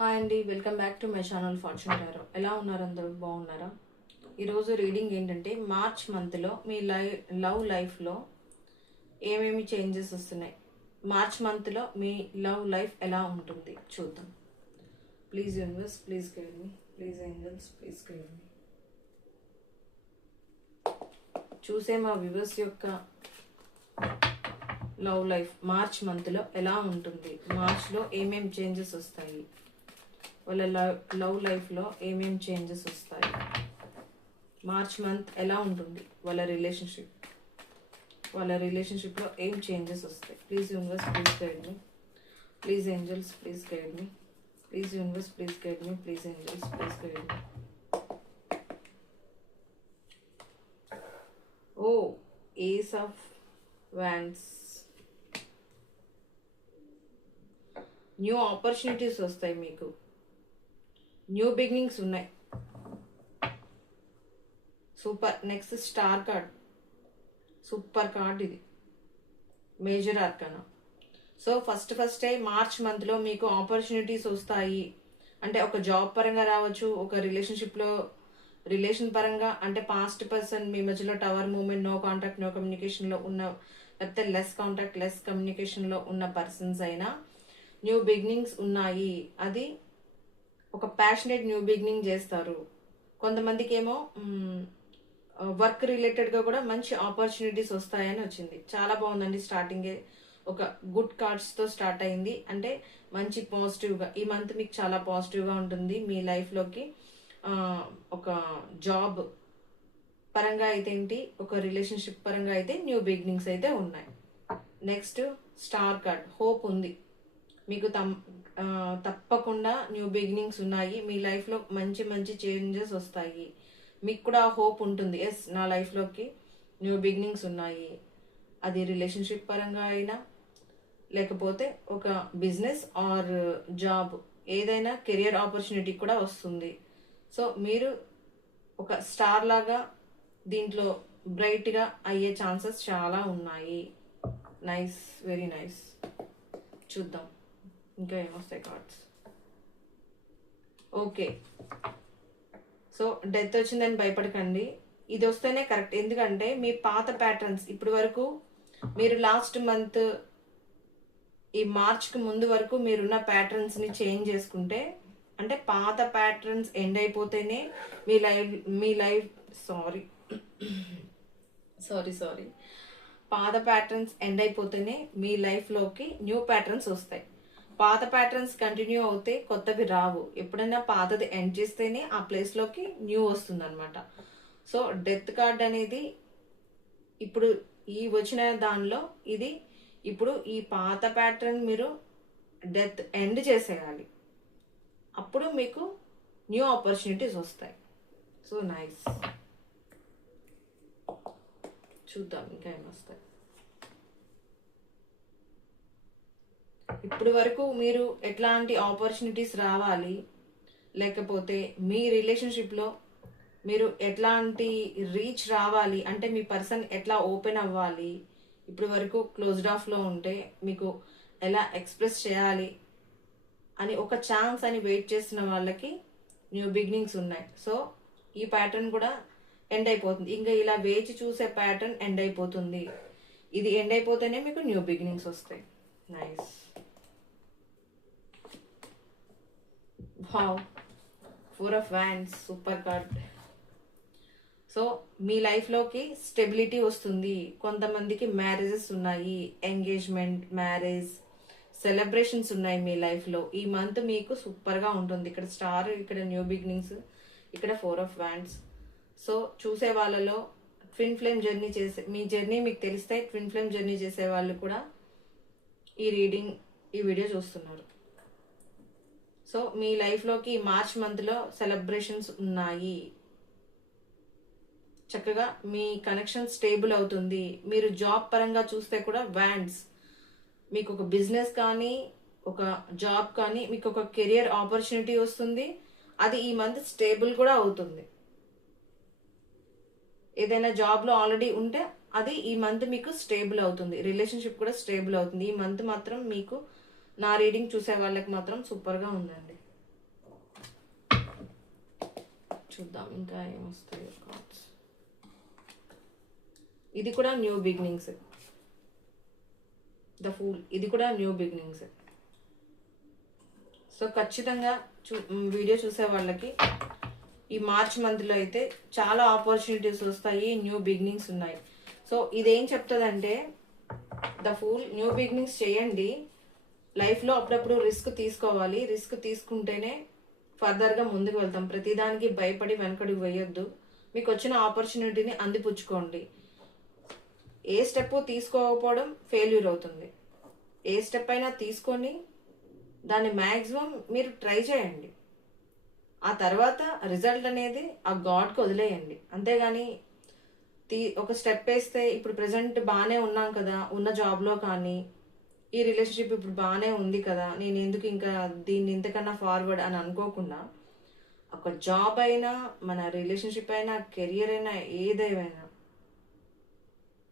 Hi అండి, welcome back to my channel fortune tarot. ఎలా ఉన్నారు? అందరూ బాగున్నారా? ఈరోజు రీడింగ్ ఏంటంటే మార్చ్ మంత్లో మీ లవ్ లైఫ్లో ఏమేమి చేంజెస్ వస్తున్నాయి, మార్చ్ మంత్లో మీ లవ్ లైఫ్ ఎలా ఉంటుంది చూద్దాం. Please universe, please guide me. Please angels, please guide me. చూసే మా వ్యూవర్స్ యొక్క లవ్ లైఫ్ మార్చ్ మంత్లో ఎలా ఉంటుంది, మార్చ్లో ఏమేమి చేంజెస్ వస్తాయి, వాళ్ళ లవ్ లైఫ్లో ఏమేం చేంజెస్ వస్తాయి, మార్చ్ మంత్ ఎలా ఉంటుంది, వాళ్ళ రిలేషన్షిప్లో ఏం చేంజెస్ వస్తాయి. Please universe, please guide me. Please angels, please guide me. Please universe, please guide me. Please angels, please guide me. Oh ace of wands. New opportunities వస్తాయి, మీకు న్యూ బిగినింగ్స్ ఉన్నాయి. Super. Next star card, super card ఇది, major arcana. So ఫస్టే March మంత్లో మీకు opportunities వస్తాయి. అంటే ఒక జాబ్ పరంగా రావచ్చు, ఒక రిలేషన్ పరంగా, అంటే పాస్ట్ పర్సన్ మీ మధ్యలో tower moment, no contact no కమ్యూనికేషన్లో ఉన్న, లేకపోతే లెస్ కాంటాక్ట్ లెస్ కమ్యూనికేషన్లో ఉన్న పర్సన్స్ అయినా న్యూ బిగినింగ్స్ ఉన్నాయి. అది ఒక ప్యాషనేట్ న్యూ బిగినింగ్ చేస్తారు. కొంతమందికి ఏమో వర్క్ రిలేటెడ్గా కూడా మంచి ఆపర్చునిటీస్ వస్తాయని వచ్చింది. చాలా బాగుందండి. స్టార్టింగే ఒక గుడ్ కార్డ్స్తో స్టార్ట్ అయింది. అంటే మంచి పాజిటివ్గా ఈ మంత్ మీకు చాలా పాజిటివ్గా ఉంటుంది. మీ లైఫ్లోకి ఒక జాబ్ పరంగా అయితే ఏంటి, ఒక రిలేషన్షిప్ పరంగా అయితే న్యూ బిగినింగ్స్ అయితే ఉన్నాయి. నెక్స్ట్ స్టార్ కార్డ్, హోప్ ఉంది మీకు. తప్పకుండా న్యూ బిగినింగ్స్ ఉన్నాయి. మీ లైఫ్లో మంచి మంచి చేంజెస్ వస్తాయి. మీకు కూడా హోప్ ఉంటుంది, ఎస్ నా లైఫ్లోకి న్యూ బిగినింగ్స్ ఉన్నాయి. అది రిలేషన్షిప్ పరంగా అయినా, లేకపోతే ఒక బిజినెస్ ఆర్ జాబ్, ఏదైనా కెరియర్ ఆపర్చునిటీ కూడా వస్తుంది. సో మీరు ఒక స్టార్ లాగా దీంట్లో బ్రైట్గా అయ్యే ఛాన్సెస్ చాలా ఉన్నాయి. Nice, very nice. చూద్దాం ఇంకా ఏమొస్తాయి కార్డ్స్. ఓకే, సో డెత్ వచ్చిందని భయపడకండి, ఇది వస్తేనే కరెక్ట్. ఎందుకంటే మీ పాత ప్యాటర్న్స్ ఇప్పటి వరకు, మీరు లాస్ట్ మంత్ ఈ మార్చ్కి ముందు వరకు మీరున్న ప్యాటర్న్స్ని చేంజ్ చేసుకుంటే, అంటే పాత ప్యాటర్న్స్ ఎండ్ అయిపోతేనే మీ లైఫ్ సారీ పాత ప్యాటర్న్స్ ఎండ్ అయిపోతేనే మీ లైఫ్లోకి న్యూ ప్యాటర్న్స్ వస్తాయి. పాత ప్యాటర్న్స్ కంటిన్యూ అవుతే కొత్తవి రావు. ఎప్పుడైనా పాతది ఎండ్ చేస్తేనే ఆ ప్లేస్లోకి న్యూ వస్తుంది అనమాట. సో డెత్ కార్డ్ అనేది ఇప్పుడు ఈ వచ్చిన దానిలో ఇది ఇప్పుడు ఈ పాత ప్యాటర్న్ మీరు డెత్ ఎండ్ చేసేయాలి. అప్పుడు మీకు న్యూ ఆపర్చునిటీస్ వస్తాయి. So nice. చూద్దాం ఇంకా ఏమొస్తాయి. ఇప్పుడు వరకు మీరు ఎట్లాంటి ఆపర్చునిటీస్ రావాలి, లేకపోతే మీ రిలేషన్షిప్లో మీరు ఎట్లాంటి రీచ్ రావాలి, అంటే మీ పర్సన్ ఎట్లా ఓపెన్ అవ్వాలి, ఇప్పుడు వరకు క్లోజ్డ్ ఆఫ్లో ఉంటే మీకు ఎలా ఎక్స్ప్రెస్ చేయాలి అని ఒక ఛాన్స్ అని వెయిట్ చేస్తున్న వాళ్ళకి న్యూ బిగినింగ్స్ ఉన్నాయి. సో ఈ ప్యాటర్న్ కూడా ఎండ్ అయిపోతుంది. ఇంకా ఇలా వేచి చూసే ప్యాటర్న్ ఎండ్ అయిపోతుంది. ఇది ఎండ్ అయిపోతేనే మీకు న్యూ బిగినింగ్స్ వస్తాయి. Nice. Wow, 4 of wands, super card. So మీ లైఫ్లోకి స్టెబిలిటీ వస్తుంది. కొంతమందికి మ్యారేజెస్ ఉన్నాయి, ఎంగేజ్మెంట్, మ్యారేజ్, సెలబ్రేషన్స్ ఉన్నాయి మీ లైఫ్లో. ఈ మంత్ మీకు సూపర్గా ఉంటుంది. ఇక్కడ స్టార్, ఇక్కడ న్యూ బిగినింగ్స్, ఇక్కడ 4 ఆఫ్ వ్యాండ్స్. సో చూసే వాళ్ళలో ట్విన్ ఫ్లేమ్ జర్నీ చేసే, మీ జర్నీ మీకు తెలిస్తే ట్విన్ ఫ్లేమ్ జర్నీ చేసే వాళ్ళు కూడా ఈ వీడియో చూస్తున్నారు. సో మీ లైఫ్లోకి మార్చ్ మంత్లో సెలబ్రేషన్స్ ఉన్నాయి. చక్కగా మీ కనెక్షన్ స్టేబుల్ అవుతుంది. మీరు జాబ్ పరంగా చూస్తే కూడా వ్యాండ్స్, మీకు ఒక బిజినెస్ కానీ ఒక జాబ్ కానీ మీకు ఒక కెరియర్ ఆపర్చునిటీ వస్తుంది. అది ఈ మంత్ స్టేబుల్ కూడా అవుతుంది. ఏదైనా జాబ్లో ఆల్రెడీ ఉంటే అది ఈ మంత్ మీకు స్టేబుల్ అవుతుంది. రిలేషన్షిప్ కూడా స్టేబుల్ అవుతుంది. ఈ మంత్ మాత్రం మీకు, నా రీడింగ్ చూసే వాళ్ళకి మాత్రం సూపర్గా ఉందండి. చూద్దాం ఇంకా ఏమొస్తాయో కార్డ్స్. ఇది కూడా న్యూ బిగినింగ్స్. ద ఫూల్, ఇది కూడా న్యూ బిగినింగ్స్. సో ఖచ్చితంగా వీడియో చూసే వాళ్ళకి ఈ మార్చ్ మంత్లో అయితే చాలా ఆపర్చునిటీస్ వస్తాయి, న్యూ బిగినింగ్స్ ఉన్నాయి. సో ఇదేం చెప్తుందంటే ద ఫూల్, న్యూ బిగినింగ్స్ చేయండి. లైఫ్లో అప్పుడప్పుడు రిస్క్ తీసుకోవాలి. రిస్క్ తీసుకుంటేనే ఫర్దర్గా ముందుకు వెళ్తాం. ప్రతిదానికి భయపడి వెనకడుగు వేయొద్దు. మీకు వచ్చిన ఆపర్చునిటీని అందిపుచ్చుకోండి. ఏ స్టెప్ తీసుకోకపోవడం ఫెయిల్యూర్ అవుతుంది. ఏ స్టెప్ అయినా తీసుకొని దాన్ని మ్యాక్సిమం మీరు ట్రై చేయండి. ఆ తర్వాత రిజల్ట్ అనేది ఆ గాడ్కి వదిలేయండి. అంతేగాని ఒక స్టెప్ వేస్తే ఇప్పుడు ప్రజెంట్ బాగానే ఉన్నాం కదా, ఉన్న జాబ్లో కానీ ఈ రిలేషన్షిప్ ఇప్పుడు బాగానే ఉంది కదా, నేను ఎందుకు ఇంకా దీన్ని ఇంతకన్నా ఫార్వర్డ్ అని అనుకోకుండా ఒక జాబ్ అయినా, మన రిలేషన్షిప్ అయినా, కెరియర్ అయినా, ఏదేమైనా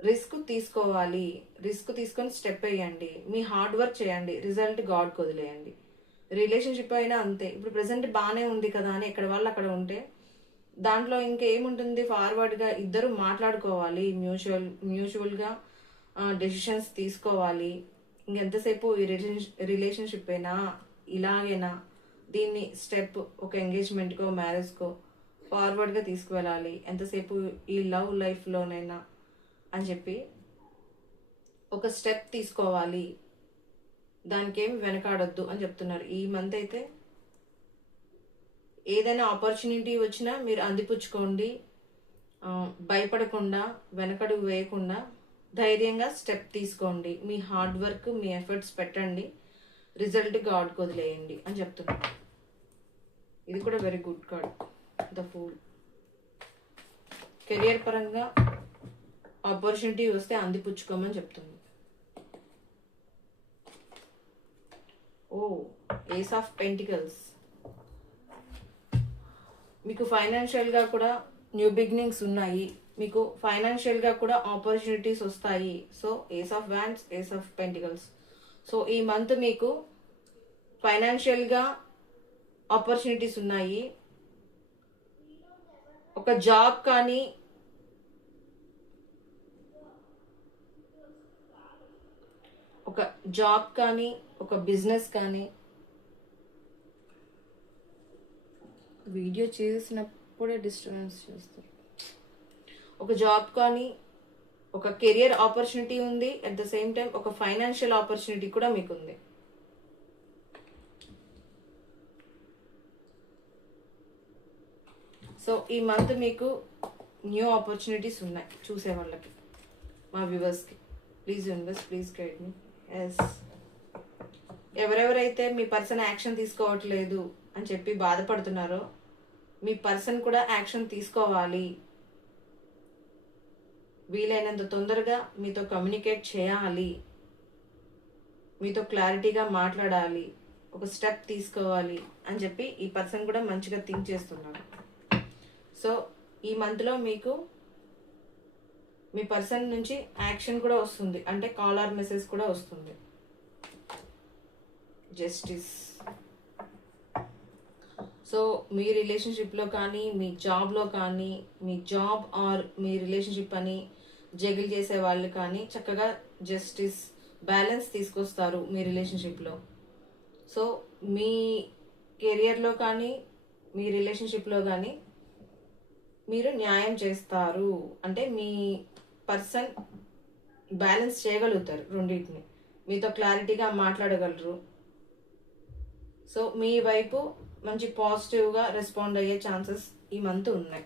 రిస్క్ తీసుకోవాలి. రిస్క్ తీసుకొని స్టెప్ వేయండి. మీ హార్డ్ వర్క్ చేయండి. రిజల్ట్ గాడ్కి వదిలేయండి. రిలేషన్షిప్ అయినా అంతే. ఇప్పుడు ప్రెసెంట్ బాగానే ఉంది కదా అని ఎక్కడ వాళ్ళు అక్కడ ఉంటే దాంట్లో ఇంకేముంటుంది, ఫార్వర్డ్గా ఇద్దరు మాట్లాడుకోవాలి, మ్యూచువల్గా డెసిషన్స్ తీసుకోవాలి. ఇంకెంతసేపు ఈ రిలేషన్షిప్ అయినా ఇలాగైనా దీన్ని స్టెప్ ఒక ఎంగేజ్మెంట్కో మ్యారేజ్కో ఫార్వర్డ్గా తీసుకువెళ్ళాలి. ఎంతసేపు ఈ లవ్ లైఫ్లోనైనా అని చెప్పి ఒక స్టెప్ తీసుకోవాలి. దానికేమి వెనకాడొద్దు అని చెప్తున్నారు. ఈ మంత్ అయితే ఏదైనా ఆపర్చునిటీ వచ్చినా మీరు అందిపుచ్చుకోండి. భయపడకుండా, వెనకడుగు వేయకుండా ధైర్యంగా స్టెప్ తీసుకోండి. మీ హార్డ్ వర్క్, మీ ఎఫర్ట్స్ పెట్టండి. రిజల్ట్ గాడ్కి వదిలేయండి అని చెప్తున్నారు. ఇది కూడా very good card, the fool. Career పరంగా ఆపర్చునిటీ వస్తే అందిపుచ్చుకోమని చెప్తుంది. ఓ, ఏస్ ఆఫ్ పెంటికల్స్. మీకు ఫైనాన్షియల్గా కూడా న్యూ బిగినింగ్స్ ఉన్నాయి. మీకు ఫైనాన్షియల్గా కూడా ఆపర్చునిటీస్ వస్తాయి. So ace of wands, ace of pentacles. So ఈ మంత్ మీకు ఫైనాన్షియల్గా ఆపర్చునిటీస్ ఉన్నాయి. ఒక జాబ్ కానీ, ఒక బిజినెస్ కానీ, వీడియో చేసినప్పుడే డిస్టర్బెన్స్ చేస్తారు. ఒక జాబ్ కానీ, ఒక కెరియర్ ఆపర్చునిటీ ఉంది. అట్ ద సేమ్ టైం ఒక ఫైనాన్షియల్ ఆపర్చునిటీ కూడా మీకు ఉంది. సో ఈ మంత్ మీకు న్యూ ఆపర్చునిటీస్ ఉన్నాయి చూసే వాళ్ళకి, మా వ్యూవర్స్కి. Please universe, please guide me. Yes, ఎవరెవరైతే మీ పర్సన్ యాక్షన్ తీసుకోవట్లేదు అని చెప్పి బాధపడుతున్నారో, మీ పర్సన్ కూడా యాక్షన్ తీసుకోవాలి. వీలైనంత తొందరగా మీతో కమ్యూనికేట్ చేయాలి, మీతో క్లారిటీగా మాట్లాడాలి, ఒక స్టెప్ తీసుకోవాలి అని చెప్పి ఈ పర్సన్ కూడా మంచిగా థింక్ చేస్తున్నారు. సో ఈ మంత్లో మీకు మీ పర్సన్ నుంచి యాక్షన్ కూడా వస్తుంది, అంటే కాల్ ఆర్ మెసేజ్ కూడా వస్తుంది. జస్టిస్. సో మీ రిలేషన్షిప్లో కానీ, మీ జాబ్లో కానీ, మీ జాబ్ ఆర్ మీ రిలేషన్షిప్ అని జగిల్ చేసే వాళ్ళు కానీ చక్కగా జస్టిస్, బ్యాలెన్స్ తీసుకొస్తారు మీ రిలేషన్షిప్లో. సో మీ కెరియర్లో కానీ, మీ రిలేషన్షిప్లో కానీ మీరు న్యాయం చేస్తారు. అంటే మీ పర్సన్ బ్యాలెన్స్ చేయగలుగుతారు రెండింటిని, మీతో క్లారిటీగా మాట్లాడగలరు. సో మీ వైపు మంచి పాజిటివ్గా రెస్పాండ్ అయ్యే ఛాన్సెస్ ఈ మంత్ ఉన్నాయి.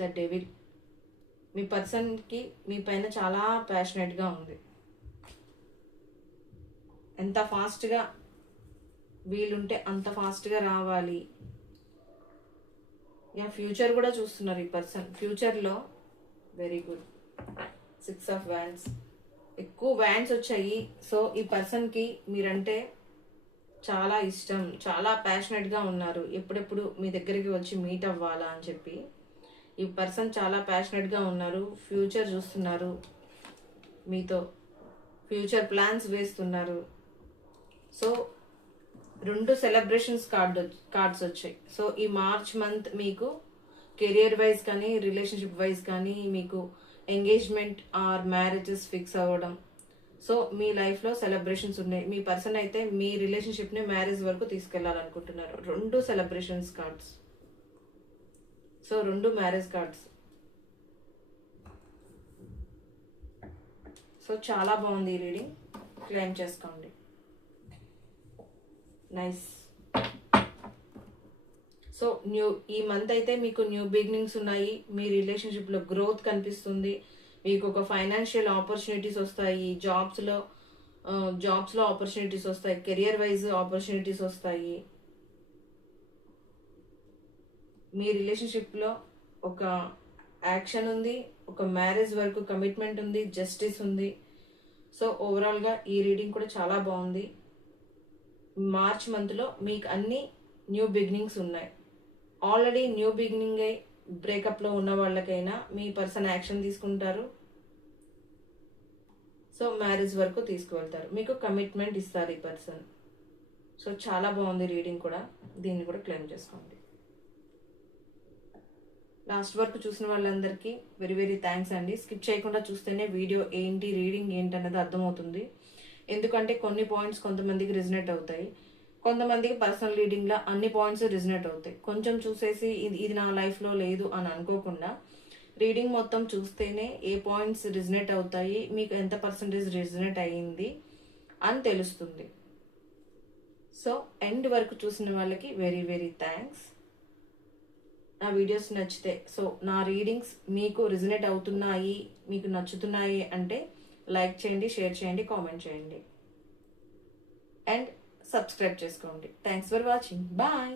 The devil. మీ పర్సన్కి మీ పైన చాలా ప్యాషనెట్గా ఉంది. ఎంత ఫాస్ట్గా వీలుంటే అంత ఫాస్ట్గా రావాలి. ఫ్యూచర్ కూడా చూస్తున్నారు ఈ పర్సన్. ఫ్యూచర్లో వెరీ గుడ్. 6 of wands. ఎక్కువ వ్యాండ్స్ వచ్చాయి. సో ఈ పర్సన్కి మీరంటే చాలా ఇష్టం, చాలా ప్యాషనెట్గా ఉన్నారు. ఎప్పుడెప్పుడు మీ దగ్గరికి వచ్చి మీట్ అవ్వాలా అని చెప్పి ఈ పర్సన్ చాలా ప్యాషనెట్గా ఉన్నారు. ఫ్యూచర్ చూస్తున్నారు, మీతో ఫ్యూచర్ ప్లాన్స్ వేస్తున్నారు. సో 2 సెలబ్రేషన్స్ కార్డ్స్ వచ్చాయి. సో ఈ మార్చ్ మంత్ మీకు కెరియర్ వైజ్ కానీ రిలేషన్షిప్ వైజ్ కానీ మీకు ఎంగేజ్మెంట్ ఆర్ మ్యారేజెస్ ఫిక్స్ అవ్వడం, సో మీ లైఫ్లో సెలబ్రేషన్స్ ఉన్నాయి. మీ పర్సన్ అయితే మీ రిలేషన్షిప్ని మ్యారేజ్ వరకు తీసుకెళ్లాలనుకుంటున్నారు. 2 celebrations cards, so 2 marriage cards. So చాలా బాగుంది ఈ రీడింగ్, క్లెయిమ్ చేసుకోండి. నైస్. సో ఈ మంత్ అయితే మీకు న్యూ బిగినింగ్స్ ఉన్నాయి. మీ రిలేషన్షిప్లో గ్రోత్ కనిపిస్తుంది. మీకు ఒక ఫైనాన్షియల్ ఆపర్చునిటీస్ వస్తాయి. జాబ్స్లో ఆపర్చునిటీస్ వస్తాయి. కెరియర్ వైజ్ ఆపర్చునిటీస్ వస్తాయి. మీ రిలేషన్షిప్లో ఒక యాక్షన్ ఉంది, ఒక మ్యారేజ్ వరకు కమిట్మెంట్ ఉంది, జస్టిస్ ఉంది. సో ఓవరాల్గా ఈ రీడింగ్ కూడా చాలా బాగుంది. మార్చ్ మంత్లో మీకు అన్ని న్యూ బిగినింగ్స్ ఉన్నాయి. ఆల్రెడీ న్యూ బిగినింగ్ అయి బ్రేకప్లో ఉన్న వాళ్ళకైనా మీ పర్సన్ యాక్షన్ తీసుకుంటారు. సో మ్యారేజ్ వరకు తీసుకువెళ్తారు. మీకు కమిట్మెంట్ ఇస్తారు ఈ పర్సన్. సో చాలా బాగుంది రీడింగ్ కూడా. దీన్ని కూడా క్లెయిమ్ చేసుకోండి. లాస్ట్ వరకు చూసిన వాళ్ళందరికీ వెరీ వెరీ థ్యాంక్స్ అండి. స్కిప్ చేయకుండా చూస్తేనే వీడియో ఏంటి, రీడింగ్ ఏంటి అన్నది అర్థమవుతుంది. ఎందుకంటే కొన్ని పాయింట్స్ కొంతమందికి రిజనేట్ అవుతాయి, కొంతమందికి పర్సనల్ రీడింగ్లో అన్ని పాయింట్స్ రిజనేట్ అవుతాయి. కొంచెం చూసేసి ఇది నా లైఫ్లో లేదు అని అనుకోకుండా రీడింగ్ మొత్తం చూస్తేనే ఏ పాయింట్స్ రిజనేట్ అవుతాయి, మీకు ఎంత పర్సంటేజ్ రిజనేట్ అయ్యింది అని తెలుస్తుంది. సో ఎండ్ వరకు చూసిన వాళ్ళకి వెరీ వెరీ థ్యాంక్స్. నా వీడియోస్ నచ్చితే, సో నా రీడింగ్స్ మీకు రిజనేట్ అవుతున్నాయి, మీకు నచ్చుతున్నాయి అంటే లైక్ చేయండి, షేర్ చేయండి, కామెంట్ చేయండి అండ్ సబ్స్క్రైబ్ చేసుకోండి. Thanks for watching. బాయ్.